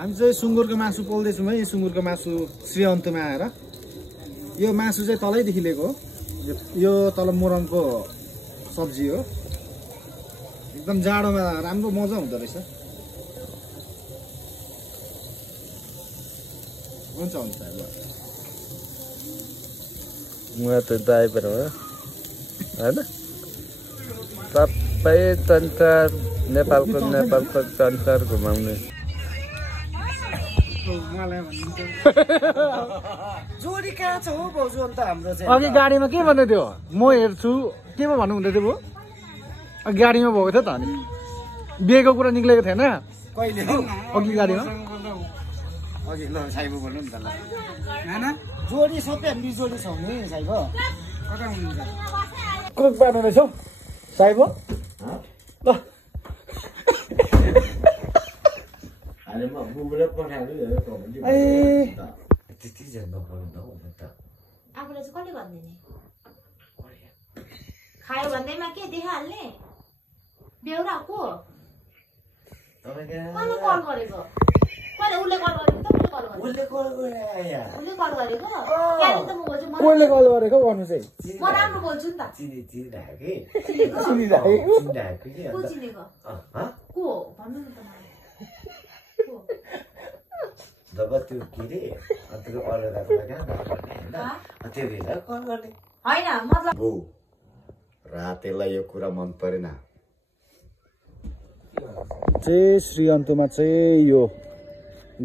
हामी चाहिँ सुँगुरको मासु पोल्दैछौँ है। सुँगुरको मासु श्री अन्तुमा आएर यो मासु चाहिँ तलैदेखि लिएको हो। यो तल मोरङको सब्जी हो। एकदम जाडोमा राम्रो मजा हुँदो रहेछ। हुन्छ हुन्छ ल म त ड्राइभर हो हैन सबै संसार नेपालको संसार घुमाउने जोडी कहाँ छ हो भाउजू अन्त हाम्रो चाहिँ अघि गाडीमा के भन्दै थियो म हेर्छु के पो भन्नु हुँदै थियो भयो अघि गाडीमा भएको थियो त अनि बिहेको कुरा निक्लेको थिएन कहिले अघि गाडीमा अघि ल साइबो भन्नु नि त ल हैन जोडी सबै हामी जोडी छौँ नि साइबो कता हुनुहुन्छ कोक पार्नु रहेछौ साइबो ल अरे म बुबुले पठाएको ए त्यति जन्म पर्नु हो त आफूलाई चाहिँ कसले भन्दिने खायो भन्दैमा के देखाइहाल्ने बेउरा को कसले कल गरेको कसले उसले कल गरेको त उसले कल गरे उसले कल गरेको क्यारे त म बोल्छु कोले कल गरेको गर्नु चाहिँ म राम्रो बोल्छु नि त चिनिरहेको कि चिनिरहेको कि को चिनेको को भन्नु न त को जब त्यो के रे त्यो अर्को त्यो भेला कल गर्ने हैन मतलब बौ रातेलाई यो कुरा मन परेन चाहिँ श्री अन्तुमा चाहिँ यो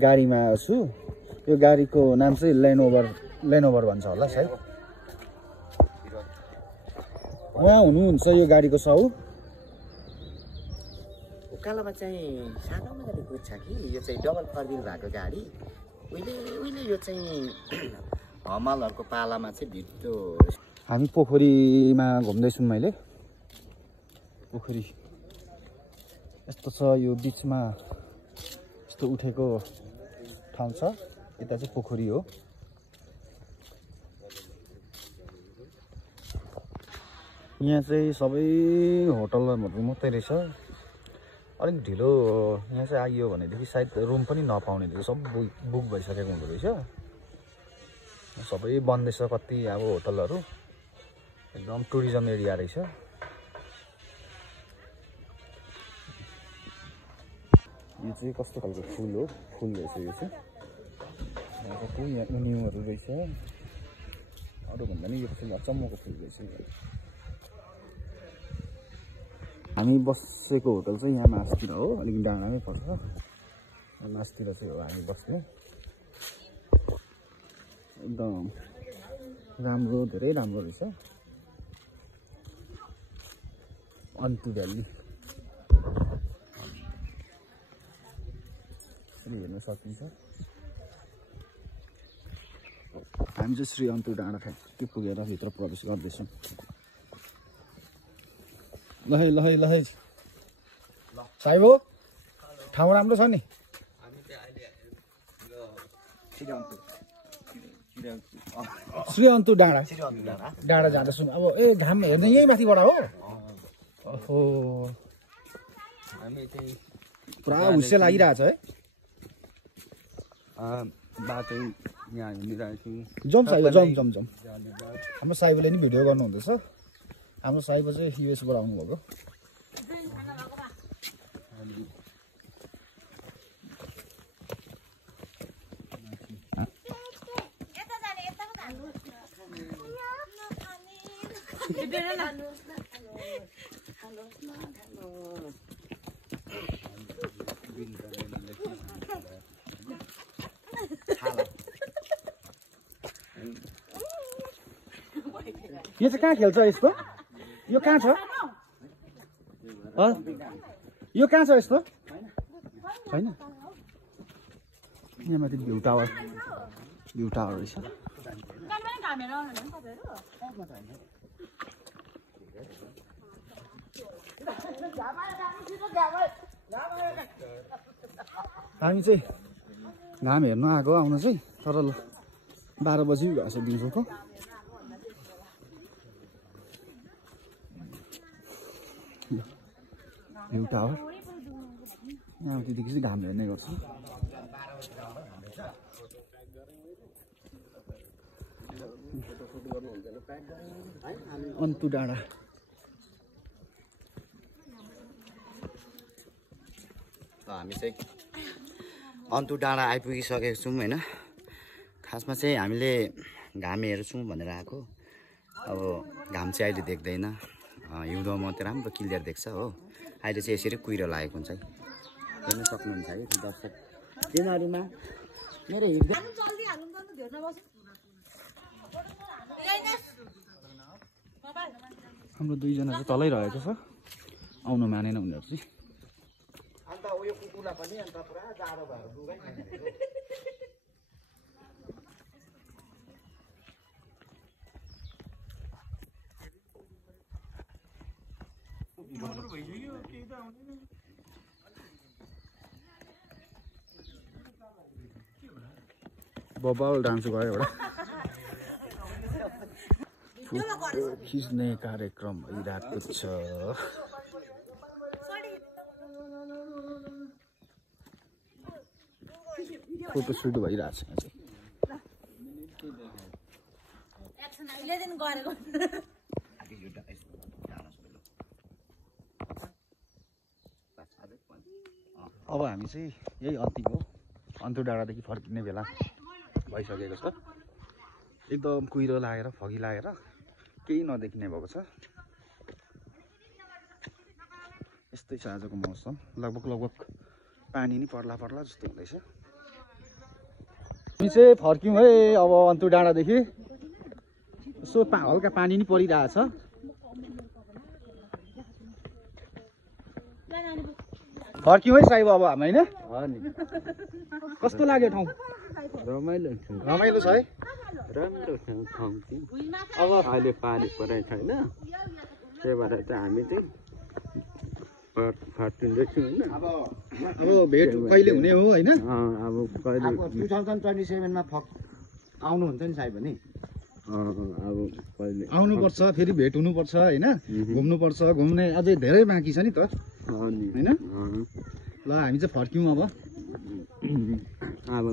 गाडीमा आएको छु। यो गाडीको नाम चाहिँ ल्यान्डओभर भन्छ होला सायद। उहाँ हुनुहुन्छ यो गाडीको साउ। उकालोमा चाहिँ सानो मजाले बुझ्छ कि यो चाहिँ डबल फर्दिल भएको गाडी उहिले यो चाहिँ हमालहरूको पालामा चाहिँ भित्तो हामी पोखरीमा घुम्दैछौँ। मैले पोखरी यस्तो छ यो बिचमा यस्तो उठेको ठाउँ छ। यता चाहिँ पोखरी हो। यहाँ चाहिँ सबै होटलहरू मात्रै रहेछ। अलिक ढिलो यहाँ चाहिँ आइयो भनेदेखि सायद रुम पनि नपाउने रहेछ। सब बुक भइसकेको हुँदो रहेछ। सबै बन्द छ कति अब होटलहरू। एकदम टुरिज्म एरिया रहेछ। यो चाहिँ कस्तो खालको फुल हो फुल रहेछ यो चाहिँ यहाँ उनिउहरू रहेछ। अरूभन्दा नि यो फुल अचम्मको फुल रहेछ। हामी बसेको होटल चाहिँ यहाँ मासतिर हो। अलिक डाँडामै पर्छ। मासतिर चाहिँ हो हामी बस्ने। एकदम राम्रो धेरै राम्रो रहेछ। अन्तु भ्याली हेर्न सकिन्छ। हामी चाहिँ श्री अन्तु डाँडा त्यो पुगेर भित्र प्रवेश गर्दैछौँ। लहै लहै लहै साइबो ठाउँ राम्रो छ नि। श्री अन्तु डाँडा डाँडा जाँदैछौँ। अब ए घाम हेर्ने यही माथिबाट हो। ओहो पुरा हुस्से लागिरहेछ है। बाटो यहाँ हिँडिरहेको छु। जम साइबो जम हाम्रो साइबोले नि भिडियो गर्नुहुँदैछ। हाम्रो साइबो चाहिँ युएसबाट आउनुभएको। यो चाहिँ कहाँ खेल्छ यस्तो? यो कहाँ छ? यो कहाँ छ यस्तो? छैन। यहाँ माथि भ्यू टावर रहेछ। हामी चाहिँ घाम हेर्न आएको आउन चाहिँ तर 12 बजी भएको छ दिउँसोको। भ्यू टावर यहाँ त्यतिकै चाहिँ घाम हेर्ने गर्छ। अन्तु डाँडा हामी चाहिँ अन्तु डाँडा आइपुगिसकेको छौँ होइन। खासमा चाहिँ हामीले घाम हेर्छौँ भनेर आएको। अब घाम चाहिँ अहिले देख्दैन, हिउँदोमा मात्रै राम्रो क्लियर देख्छ हो। अहिले चाहिँ यसरी कुहिरो लागेको हुन्छ है, हेर्न सक्नुहुन्छ है दर्शक। तिनीहरूमा मेरो हिउँदो हाम्रो दुईजना चाहिँ तलै रहेको छ, आउनु मानेन उनीहरू चाहिँ। अन्त उयो कुकुरलाई पनि अन्त पुरा जाडो भएर लुगै बबाल डान्स गयो एउटा। फोटो खिच्ने कार्यक्रम भइरहेको छ। फोटो सुट भइरहेको छ यहाँ चाहिँ। अब हामी चाहिँ यही अन्तिको अन्तु डाँडादेखि फर्किने बेला भइसकेको छ। एकदम कुहिरो लागेर फगी लागेर केही नदेखिने भएको छ। यस्तै छ आजको मौसम, लगभग पानी नि पर्ला जस्तो हुँदैछ। हामी चाहिँ फर्क्यौँ है अब अन्तु डाँडादेखि। यसो हल्का पानी नि परिरहेछ। फर्क्यौँ है साइब अब हामी होइन। कस्तो लाग्यो ठाउँ? रमाइलो छ है, राम्रो ठाउँ अब अहिले पानी परेको छैन, त्यही भएर चाहिँ हामी चाहिँ फर्किँदैछौँ होइन। अब भेट कहिले हुने हो होइन? अब कहिले 2027मा आउनुहुन्छ नि सायद भने। अब कहिले आउनुपर्छ, फेरि भेट हुनुपर्छ होइन। घुम्नुपर्छ, घुम्ने अझै धेरै बाँकी छ नि त होइन। ल हामी चाहिँ फर्क्यौँ अब। अब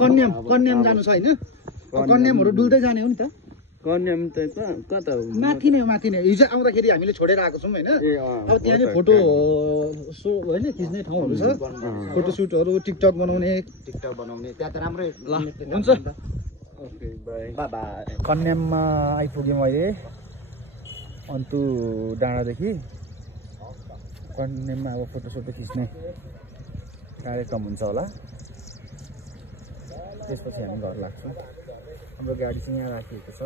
कन्याम जानु छ होइन। कन्यामहरू डुल्दै जाने हो नि त। कन्याम त कता हो? माथि नै हिजो आउँदाखेरि हामीले छोडेर आएको छौँ होइन। अब त्यहाँ नै फोटो सो होइन खिच्ने ठाउँहरू छ, फोटो सुटहरू, टिकटक बनाउने त्यहाँ त राम्रै ल हुन्छ। Okay by by. कन्याममा आइपुग्यौँ अहिले अन्तु डाँडादेखि। कन्याममा अब फोटोसोटो खिच्ने कार्यक्रम हुन्छ होला, त्यसपछि हामी घर लाग्छौँ। हाम्रो गाडी चाहिँ यहाँ राखिएको छ,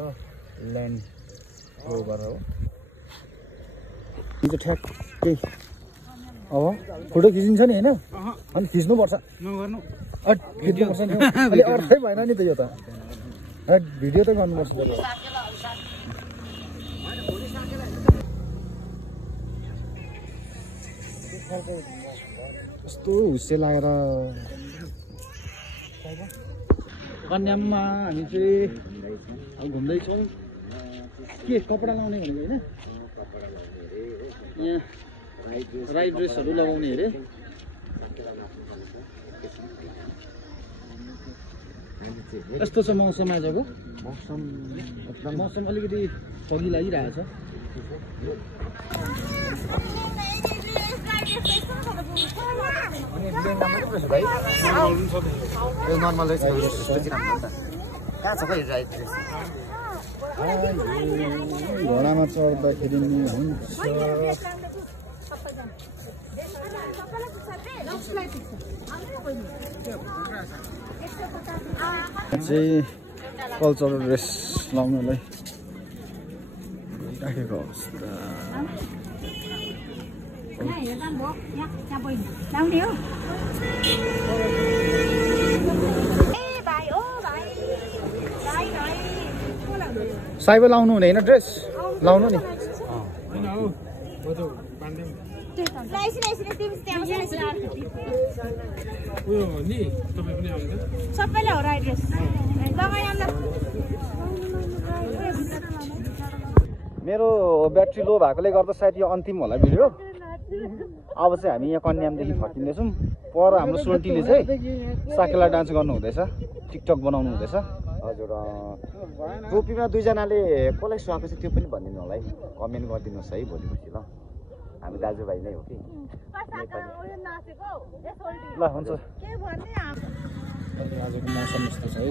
ल्यान्ड रोभर हो। यो चाहिँ ठ्याक्कै अब फोटो खिचिन्छ नि होइन। अनि खिच्नुपर्छ, खिच्नुपर्छ नि। अहिले अर्कै भएन नि त यो त, भिडियो त गर्नुपर्छ। यस्तो हुस्से लागेर कन्याममा हामी चाहिँ अब घुम्दैछौँ। के कपडा लगाउने भनेको होइन, यहाँ राई ड्रेसहरू लगाउने अरे। यस्तो छ मौसम आजको। मौसम अलिकति फगी लागिरहेछ। नर्मल रहेछ कहाँ छ खै राइट ड्रेस? घोडामा चढ्दाखेरि नि हुन्छ। चाहिँ कल्चरल ड्रेस लाउनलाई राखेको अवस्था। साइबो लाउनु हुने होइन ड्रेस लाउनु नि। सबैलाई हो राई ड्रेस मेरो ब्याट्री लो भएकोले गर्दा सायद यो अन्तिम होला भिडियो। अब चाहिँ हामी यहाँ कन्यामदेखि फर्किँदैछौँ। पर हाम्रो सोन्टीले चाहिँ साकेला डान्स गर्नु हुँदैछ टिकटक बनाउनु हुँदैछ हजुर टोपीमा दुईजनाले कसलाई सुहाएको छ त्यो पनि भनिदिनु होला है कमेन्ट गरिदिनुहोस् है भोलिपर्सि ल हामी दाजुभाइ नै हो कि ल हुन्छ आजको मौसम यस्तो छ है